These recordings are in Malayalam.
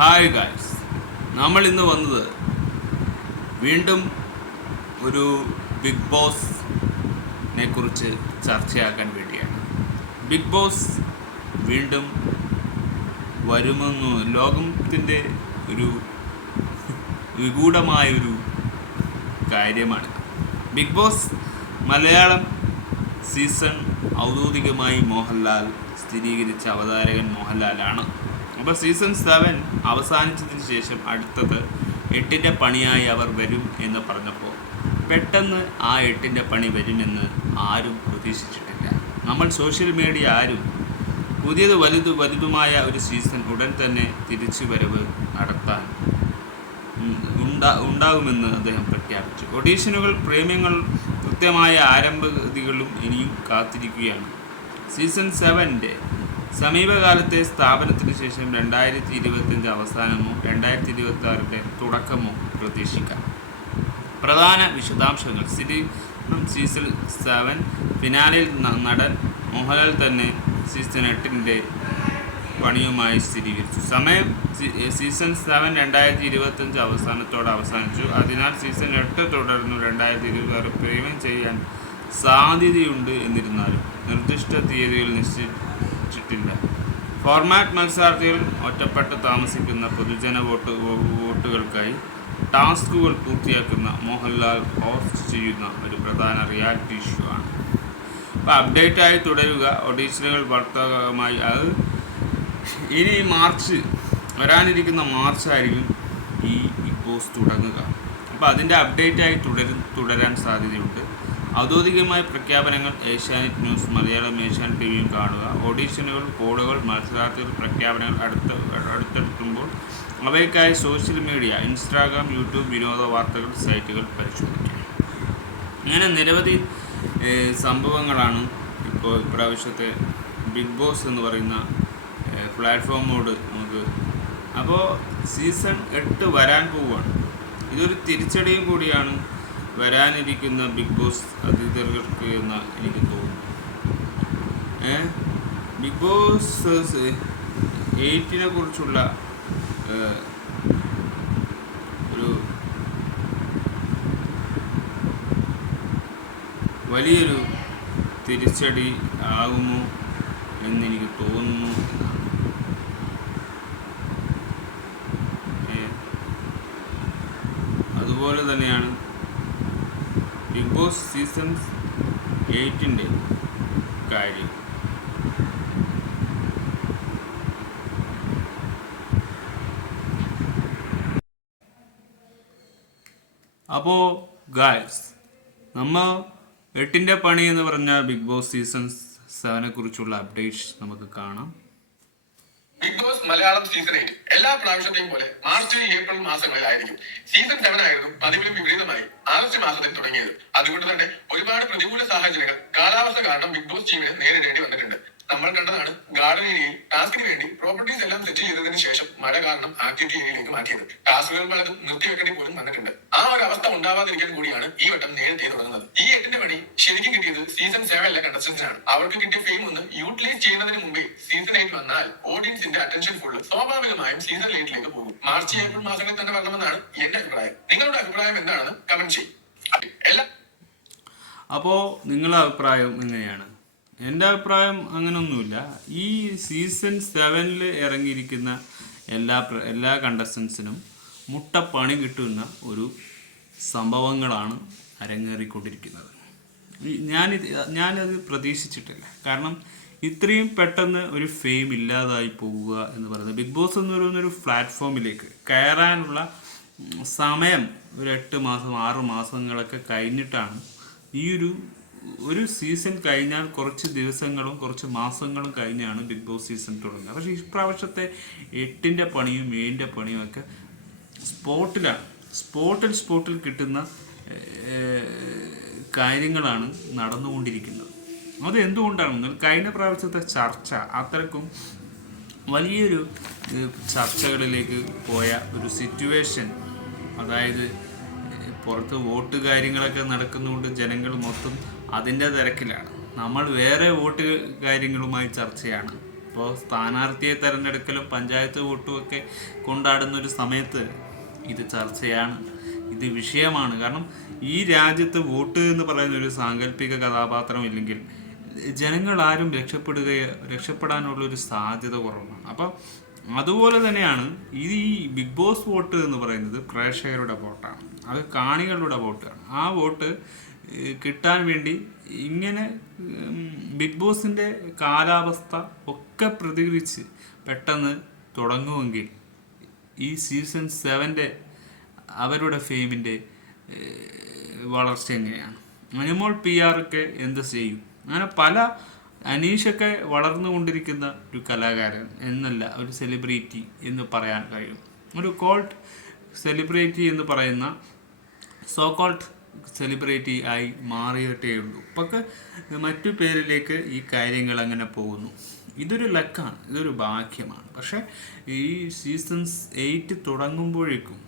ഹായ് ഗായ്സ് നമ്മൾ ഇന്ന് വന്നത് വീണ്ടും ഒരു ബിഗ് ബോസിനെ കുറിച്ച് ചർച്ചയാക്കാൻ വേണ്ടിയാണ്. ബിഗ് ബോസ് വീണ്ടും വരുമെന്ന് ലോകത്തിന്റെ ഒരു വിഗൂഢമായൊരു കാര്യമാണ്. ബിഗ് ബോസ് മലയാളം സീസൺ ഔദ്യോഗികമായി മോഹൻലാൽ സ്ഥിരീകരിച്ച അവതാരകൻ മോഹൻലാലാണ്. അപ്പോൾ സീസൺ സെവൻ അവസാനിച്ചതിന് ശേഷം അടുത്തത് എട്ടിന്റെ പണിയായി അവർ വരും എന്ന് പറഞ്ഞപ്പോൾ പെട്ടെന്ന് ആ എട്ടിന്റെ പണി വരുമെന്ന് ആരും പ്രതീക്ഷിച്ചിട്ടില്ല. നമ്മൾ സോഷ്യൽ മീഡിയ ആരും പുതിയത് വലുത് വലുതുമായ ഒരു സീസൺ ഉടൻ തന്നെ തിരിച്ചു വരവ് നടത്താൻ ഉണ്ടാ ഉണ്ടാകുമെന്ന് അദ്ദേഹം പ്രഖ്യാപിച്ചു. ഒഡീഷനുകൾ പ്രേമ്യങ്ങൾ കൃത്യമായ ആരംഭഗതികളും ഇനിയും കാത്തിരിക്കുകയാണ്. സീസൺ സെവന്റെ സമീപകാലത്തെ സ്ഥാപനത്തിന് ശേഷം രണ്ടായിരത്തി ഇരുപത്തിയഞ്ച് അവസാനമോ രണ്ടായിരത്തി ഇരുപത്തി ആറിന്റെ തുടക്കമോ പ്രതീക്ഷിക്കാം. പ്രധാന വിശദാംശങ്ങൾ. സിരി സീസൺ സെവൻ ഫിനാലിൽ നടൻ മോഹൻലാൽ തന്നെ സീസൺ എട്ടിന്റെ പണിയുമായി സ്ഥിരീകരിച്ചു. സമയം സീസൺ സെവൻ രണ്ടായിരത്തി ഇരുപത്തഞ്ച് അവസാനത്തോടെ അവസാനിച്ചു. അതിനാൽ സീസൺ എട്ട് തുടർന്നു രണ്ടായിരത്തി ഇരുപത്തി ആറ് പ്രേമം ചെയ്യാൻ സാധ്യതയുണ്ട് എന്നിരുന്നാലും നിർദ്ദിഷ്ട തീയതികൾ നിശ്ചയിച്ചിട്ടില്ല ഫോർമാറ്റ് മത്സരാർത്ഥികൾ ഒറ്റപ്പെട്ട് താമസിക്കുന്ന പൊതുജന വോട്ട് വോട്ടുകൾക്കായി ടാസ്കുകൾ പൂർത്തിയാക്കുന്ന മോഹൻലാൽ ഹോസ്റ്റ് ചെയ്യുന്ന ഒരു പ്രധാന റിയാലിറ്റി ഷോ ആണ്. അപ്പോൾ അപ്ഡേറ്റായി തുടരുക. ഒഡീഷനുകൾ വർത്തകമായി അത് ഇനി മാർച്ച് വരാനിരിക്കുന്ന മാർച്ച് ആയിരിക്കും ഈ പോസ്റ്റ് തുടങ്ങുക. അപ്പോൾ അതിന്റെ അപ്ഡേറ്റായി തുടരും തുടരാൻ സാധ്യതയുണ്ട്. ഔദ്യോഗികമായ പ്രഖ്യാപനങ്ങൾ ഏഷ്യാനെറ്റ് ന്യൂസ് മലയാളം ഏഷ്യാനെറ്റ് ടി വിയും കാണുക. ഓഡീഷനുകൾ കോഡുകൾ മത്സരാർത്ഥികൾ പ്രഖ്യാപനങ്ങൾ അടുത്ത അടുത്തെടുക്കുമ്പോൾ അവയ്ക്കായി സോഷ്യൽ മീഡിയ ഇൻസ്റ്റാഗ്രാം യൂട്യൂബ് വിനോദ വാർത്തകൾ സൈറ്റുകൾ പരിശോധിക്കുക അങ്ങനെ നിരവധി സംഭവങ്ങളാണ് ഇപ്പോൾ ഇപ്രാവശ്യത്തെ ബിഗ് ബോസ് എന്ന് പറയുന്ന പ്ലാറ്റ്ഫോമോട് നമുക്ക് അപ്പോൾ സീസൺ എട്ട് വരാൻ പോവുകയാണ്. ഇതൊരു തിരിച്ചടിയും കൂടിയാണ്. വരാനിരിക്കുന്ന ബിഗ് ബോസ് അതിഥികൾക്ക് എന്ന് എനിക്ക് തോന്നുന്നു. ഏ? ബിഗ് ബോസ് എയ്റ്റിനെ കുറിച്ചുള്ള ഒരു വലിയൊരു തിരിച്ചടി ആകുമോ എന്നെനിക്ക് തോന്നുന്നു അതുപോലെ തന്നെയാണ് ബോസ് സീസൺ എയ്റ്റിന്റെ കാര്യം. അപ്പോൾ ഗായ്സ് നമ്മൾ എട്ടിന്റെ പണി എന്ന് പറഞ്ഞ ബിഗ് ബോസ് സീസൺ സെവനെ കുറിച്ചുള്ള അപ്ഡേറ്റ്സ് നമുക്ക് കാണാം. മലയാളം സീസണിൽ എല്ലാ പ്രാവശ്യത്തെയും പോലെ മാർച്ച് ഏപ്രിൽ മാസങ്ങളിലായിരിക്കും സീസൺ സെവൻ ആയിരുന്നു പതിവിലും വിപരീതമായി ആഗസ്റ്റ് മാസത്തിൽ തുടങ്ങിയത്. അതുകൊണ്ട് തന്നെ ഒരുപാട് പ്രതികൂല സാഹചര്യങ്ങൾ കാലാവസ്ഥ കാരണം ബിഗ് ബോസ് ടീമിന് നേരിടേണ്ടി വന്നിട്ടുണ്ട്. നമ്മൾ കണ്ടതാണ് ഗാർഡൻ ഏരിയയിൽ ടാസ്കിന് വേണ്ടി എല്ലാം ചെയ്തതിനു ശേഷം മഴ കാരണം ആക്ടിവിറ്റി ഏരിയയിലേക്ക് മാറ്റിയത്. ടാസ്കുകൾ പലതും നിർത്തിവെക്കേണ്ടി പോലും വന്നിട്ടുണ്ട്. ആ ഒരു അവസ്ഥ ഉണ്ടാവാതിരിക്കാൻ കൂടിയാണ് ഈ വട്ടം നേരത്തെ തുടങ്ങുന്നത്. ഈ എട്ടിന്റെ പണി ശരിക്കും കിട്ടിയത് സീസൺ സെവൻ അല്ല കണ്ടസ്റ്റൻസിനാണ് അവർക്ക് കിട്ടിയ ഫെയിം ഒന്ന് യൂട്ടിലൈസ് ചെയ്യുന്നതിന് മുമ്പേ സീസൺ എയ്റ്റ് വന്നാൽ ഓഡിയൻസിന്റെ അറ്റൻഷൻ ഫുള്ള് സ്വാഭാവികമായും സീസൺ എയ്റ്റിലേക്ക് പോകും. മാർച്ച് ഏപ്രിൽ മാസങ്ങളിൽ തന്നെ വരണമെന്നാണ് എന്റെ അഭിപ്രായം. നിങ്ങളുടെ അഭിപ്രായം എന്താണെന്ന് കമന്റ് ചെയ്യും. എല്ലാ അപ്പോൾ നിങ്ങളുടെ അഭിപ്രായം എങ്ങനെയാണ്? എന്റെ അഭിപ്രായം അങ്ങനൊന്നുമില്ല. ഈ സീസൺ സെവനിൽ ഇറങ്ങിയിരിക്കുന്ന എല്ലാ എല്ലാ കണ്ടസ്റ്റൻസിനും മുട്ടപ്പണി കിട്ടുന്ന ഒരു സംഭവങ്ങളാണ് അരങ്ങേറിക്കൊണ്ടിരിക്കുന്നത്. ഞാൻ ഞാനിത് പ്രതീക്ഷിച്ചിട്ടില്ല. കാരണം ഇത്രയും പെട്ടെന്ന് ഒരു ഫെയിം ഇല്ലാതായി പോവുക എന്ന് പറയുന്നത് ബിഗ് ബോസ് എന്ന് പറയുന്ന ഒരു പ്ലാറ്റ്ഫോമിലേക്ക് കയറാനുള്ള സമയം ഒരു എട്ട് മാസം ആറ് മാസങ്ങളൊക്കെ കഴിഞ്ഞിട്ടാണ് ഈ ഒരു ഒരു സീസൺ കഴിഞ്ഞാൽ കുറച്ച് ദിവസങ്ങളും കുറച്ച് മാസങ്ങളും കഴിഞ്ഞാണ് ബിഗ് ബോസ് സീസൺ തുടങ്ങുന്നത് പക്ഷേ ഇപ്രാവശ്യത്തെ എട്ടിന്റെ പണിയും ഏഴിന്റെ പണിയും ഒക്കെ സ്പോട്ടിലാണ്. സ്പോട്ടിൽ സ്പോട്ടിൽ കിട്ടുന്ന കാര്യങ്ങളാണ് നടന്നുകൊണ്ടിരിക്കുന്നത്. അത് എന്തുകൊണ്ടാണെന്ന് കഴിഞ്ഞ പ്രാവശ്യത്തെ ചർച്ച അത്രക്കും വലിയൊരു ചർച്ചകളിലേക്ക് പോയ ഒരു സിറ്റുവേഷൻ അതായത് പുറത്ത് വോട്ട് കാര്യങ്ങളൊക്കെ നടക്കുന്നതുകൊണ്ട് ജനങ്ങൾ മൊത്തം അതിന്റെ തിരക്കിലാണ്. നമ്മൾ വേറെ വോട്ട് കാര്യങ്ങളുമായി ചർച്ചയാണ്. ഇപ്പോൾ സ്ഥാനാർത്ഥിയെ തിരഞ്ഞെടുക്കലും പഞ്ചായത്ത് വോട്ടും ഒക്കെ കൊണ്ടാടുന്ന ഒരു സമയത്ത് ഇത് ചർച്ചയാണ്. ഇത് വിഷയമാണ്. കാരണം ഈ രാജ്യത്ത് വോട്ട് എന്ന് പറയുന്ന ഒരു സാങ്കല്പിക കഥാപാത്രം ഇല്ലെങ്കിൽ ജനങ്ങൾ ആരും രക്ഷപ്പെടുകയോ രക്ഷപ്പെടാനുള്ള ഒരു സാധ്യത കുറവാണ്. അപ്പം അതുപോലെ തന്നെയാണ് ഈ ബിഗ് ബോസ് വോട്ട് എന്ന് പറയുന്നത് പ്രേക്ഷകരുടെ വോട്ടാണ്. അത് കാണികളുടെ വോട്ടാണ്. ആ വോട്ട് കിട്ടാൻ വേണ്ടി ഇങ്ങനെ ബിഗ് ബോസിന്റെ കാലാവസ്ഥ ഒക്കെ പ്രതികരിച്ച് പെട്ടെന്ന് തുടങ്ങുമെങ്കിൽ ഈ സീസൺ സെവന്റെ അവരുടെ ഫെയിമിന്റെ വളർച്ച എങ്ങനെയാണ്? അനിമോൾ പി ആറൊക്കെ എന്ത് ചെയ്യും? അങ്ങനെ പല അനീഷൊക്കെ വളർന്നുകൊണ്ടിരിക്കുന്ന ഒരു കലാകാരൻ എന്നല്ല ഒരു സെലിബ്രിറ്റി എന്ന് പറയാൻ കഴിയും. ഒരു കോൾട്ട് സെലിബ്രിറ്റി എന്ന് പറയുന്ന സോ കോൾട്ട് സെലിബ്രിറ്റി ആയി മാറിയിട്ടേ ഉള്ളൂ. പക്ഷെ മറ്റു പേരിലേക്ക് ഈ കാര്യങ്ങൾ അങ്ങനെ പോകുന്നു. ഇതൊരു ലക്കാണ് ഇതൊരു ഭാഗ്യമാണ്. പക്ഷേ ഈ സീസൺസ് എയ്റ്റ് തുടങ്ങുമ്പോഴേക്കും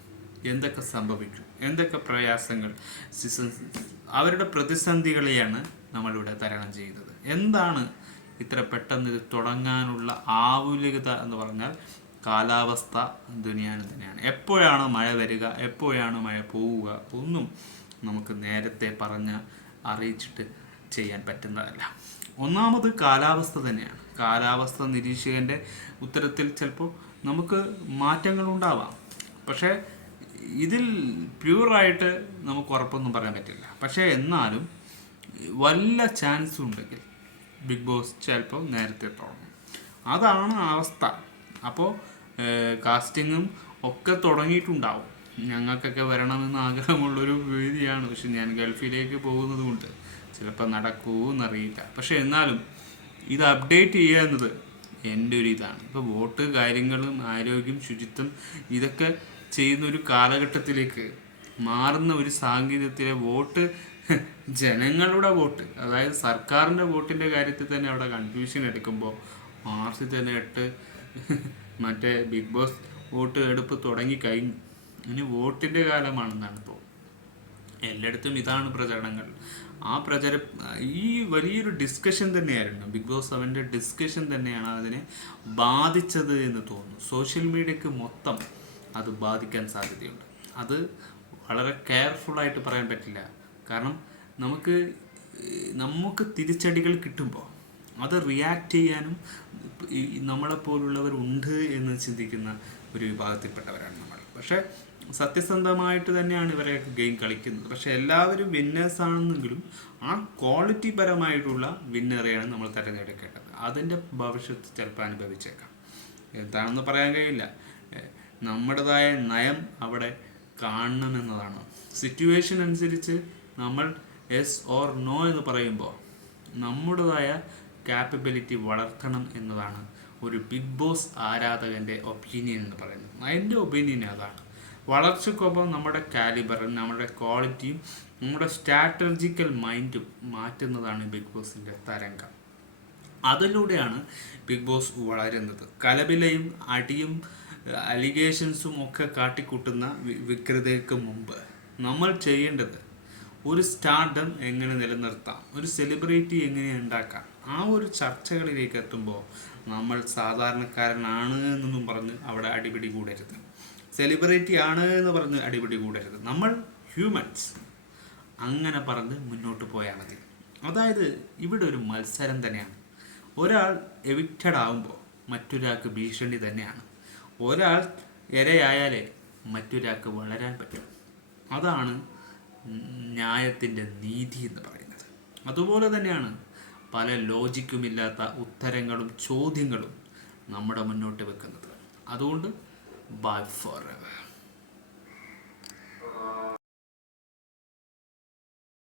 എന്തൊക്കെ സംഭവിക്കും? എന്തൊക്കെ പ്രയാസങ്ങൾ സീസൺസ് അവരുടെ പ്രതിസന്ധികളെയാണ് നമ്മളിവിടെ തരണം ചെയ്യുന്നത്. എന്താണ് ഇത്ര പെട്ടെന്ന് ഇത് തുടങ്ങാനുള്ള ആവുലികത എന്ന് പറഞ്ഞാൽ കാലാവസ്ഥ ദുനിയാനം തന്നെയാണ്. എപ്പോഴാണ് മഴ വരിക എപ്പോഴാണ് മഴ പോവുക ഒന്നും നമുക്ക് നേരത്തെ പറഞ്ഞ് അറിയിച്ചിട്ട് ചെയ്യാൻ പറ്റുന്നതല്ല. ഒന്നാമത് കാലാവസ്ഥ തന്നെയാണ്. കാലാവസ്ഥ നിരീക്ഷകന്റെ ഉത്തരത്തിൽ ചിലപ്പോൾ നമുക്ക് മാറ്റങ്ങൾ ഉണ്ടാവാം. പക്ഷേ ഇതിൽ പ്യൂറായിട്ട് നമുക്ക് ഉറപ്പൊന്നും പറയാൻ പറ്റില്ല. പക്ഷേ എന്നാലും വല്ല ചാൻസും ഉണ്ടെങ്കിൽ ബിഗ് ബോസ് ചിലപ്പോൾ നേരത്തെ തുടങ്ങും. അതാണ് അവസ്ഥ. അപ്പോൾ കാസ്റ്റിങ്ങും ഒക്കെ തുടങ്ങിയിട്ടുണ്ടാവും. ഞങ്ങൾക്കൊക്കെ വരണമെന്ന് ആഗ്രഹമുള്ളൊരു വേദിയാണ് പക്ഷെ ഞാൻ ഗൾഫിലേക്ക് പോകുന്നത് കൊണ്ട് ചിലപ്പോൾ നടക്കുമെന്നറിയില്ല പക്ഷെ എന്നാലും ഇത് അപ്ഡേറ്റ് ചെയ്യുക എന്നത് എന്റെ ഒരു ഇതാണ്. ഇപ്പോൾ വോട്ട് കാര്യങ്ങളും ആരോഗ്യം ശുചിത്വം ഇതൊക്കെ ചെയ്യുന്ന ഒരു കാലഘട്ടത്തിലേക്ക് മാറുന്ന ഒരു സാങ്കേതികത്തിലെ വോട്ട് ജനങ്ങളുടെ വോട്ട് അതായത് സർക്കാരിന്റെ വോട്ടിന്റെ കാര്യത്തിൽ തന്നെ അവിടെ കൺഫ്യൂഷൻ എടുക്കുമ്പോൾ മാർച്ചിൽ തന്നെ എട്ട് മറ്റേ ബിഗ് ബോസ് വോട്ട് എടുപ്പ് തുടങ്ങിക്കഴിഞ്ഞു ഇനി വോട്ടിന്റെ കാലമാണെന്നാണ് ഇപ്പോൾ. എല്ലായിടത്തും ഇതാണ് പ്രചരണങ്ങൾ. ആ പ്രചര ഈ വലിയൊരു ഡിസ്കഷൻ തന്നെയായിരുന്നു. ബിഗ് ബോസ് സെവന്റെ ഡിസ്കഷൻ തന്നെയാണ് അതിനെ ബാധിച്ചത് എന്ന് തോന്നുന്നു. സോഷ്യൽ മീഡിയക്ക് മൊത്തം അത് ബാധിക്കാൻ സാധ്യതയുണ്ട്. അത് വളരെ കെയർഫുള്ളായിട്ട് പറയാൻ പറ്റില്ല. കാരണം നമുക്ക് നമുക്ക് തിരിച്ചടികൾ കിട്ടുമ്പോൾ അത് റിയാക്ട് ചെയ്യാനും നമ്മളെപ്പോലുള്ളവർ ഉണ്ട് എന്ന് ചിന്തിക്കുന്ന ഒരു വിഭാഗത്തിൽപ്പെട്ടവരാണ് നമ്മൾ. പക്ഷേ സത്യസന്ധമായിട്ട് തന്നെയാണ് ഇവരെയൊക്കെ ഗെയിം കളിക്കുന്നത്. പക്ഷെ എല്ലാവരും വിന്നേഴ്സ് ആണെന്നെങ്കിലും ആ ക്വാളിറ്റി പരമായിട്ടുള്ള വിന്നറെയാണ് നമ്മൾ തിരഞ്ഞെടുക്കേണ്ടത്. അതിന്റെ ഭവിഷ്യത്ത് ചിലപ്പോൾ അനുഭവിച്ചേക്കാം. എന്താണെന്ന് പറയാൻ കഴിയില്ല. നമ്മുടേതായ നയം അവിടെ കാണണമെന്നതാണ്. സിറ്റുവേഷൻ അനുസരിച്ച് നമ്മൾ എസ് ഓർ നോ എന്ന് പറയുമ്പോൾ നമ്മുടേതായ കാപ്പബിലിറ്റി വളർത്തണം എന്നതാണ് ഒരു ബിഗ് ബോസ് ആരാധകന്റെ ഒപ്പീനിയൻ എന്ന് പറയുന്നത്. എന്റെ ഒപ്പീനിയൻ അതാണ്. വളർച്ചയ്ക്കൊപ്പം നമ്മുടെ കാലിബറും നമ്മുടെ ക്വാളിറ്റിയും നമ്മുടെ സ്ട്രാറ്റജിക്കൽ മൈൻഡും മാറ്റുന്നതാണ് ബിഗ് ബോസിന്റെ തരംഗം. അതിലൂടെയാണ് ബിഗ് ബോസ് വളരുന്നത്. കലബിലയും അടിയും അലിഗേഷൻസും ഒക്കെ കാട്ടിക്കൂട്ടുന്ന വിക്രതയ്ക്ക് മുമ്പ് നമ്മൾ ചെയ്യേണ്ടത് ഒരു സ്റ്റാർഡം എങ്ങനെ നിലനിർത്താം ഒരു സെലിബ്രിറ്റി എങ്ങനെ ഉണ്ടാക്കാം. ആ ഒരു ചർച്ചകളിലേക്ക് എത്തുമ്പോൾ നമ്മൾ സാധാരണക്കാരനാണ് എന്നൊന്നും പറഞ്ഞ് അവിടെ അടിപിടി കൂടരുത്. സെലിബ്രിറ്റി ആണ് എന്ന് പറഞ്ഞ് അടിപിടി കൂടരുത്. നമ്മൾ ഹ്യൂമൻസ് അങ്ങനെ പറഞ്ഞ് മുന്നോട്ട് പോയാൽ മതി. അതായത് ഇവിടെ ഒരു മത്സരം തന്നെയാണ്. ഒരാൾ എവിക്റ്റഡ് ആവുമ്പോൾ മറ്റൊരാൾക്ക് ഭീഷണി തന്നെയാണ്. ഒരാൾ ഇരയായാലേ മറ്റൊരാൾക്ക് വളരാൻ പറ്റും. അതാണ് ന്യായത്തിന്റെ നീതി എന്ന് പറയുന്നത്. അതുപോലെ തന്നെയാണ് പല ലോജിക്കുമില്ലാത്ത ഉത്തരങ്ങളും ചോദ്യങ്ങളും നമ്മുടെ മുന്നോട്ട് വെക്കുന്നത്. അതുകൊണ്ട് Bye forever.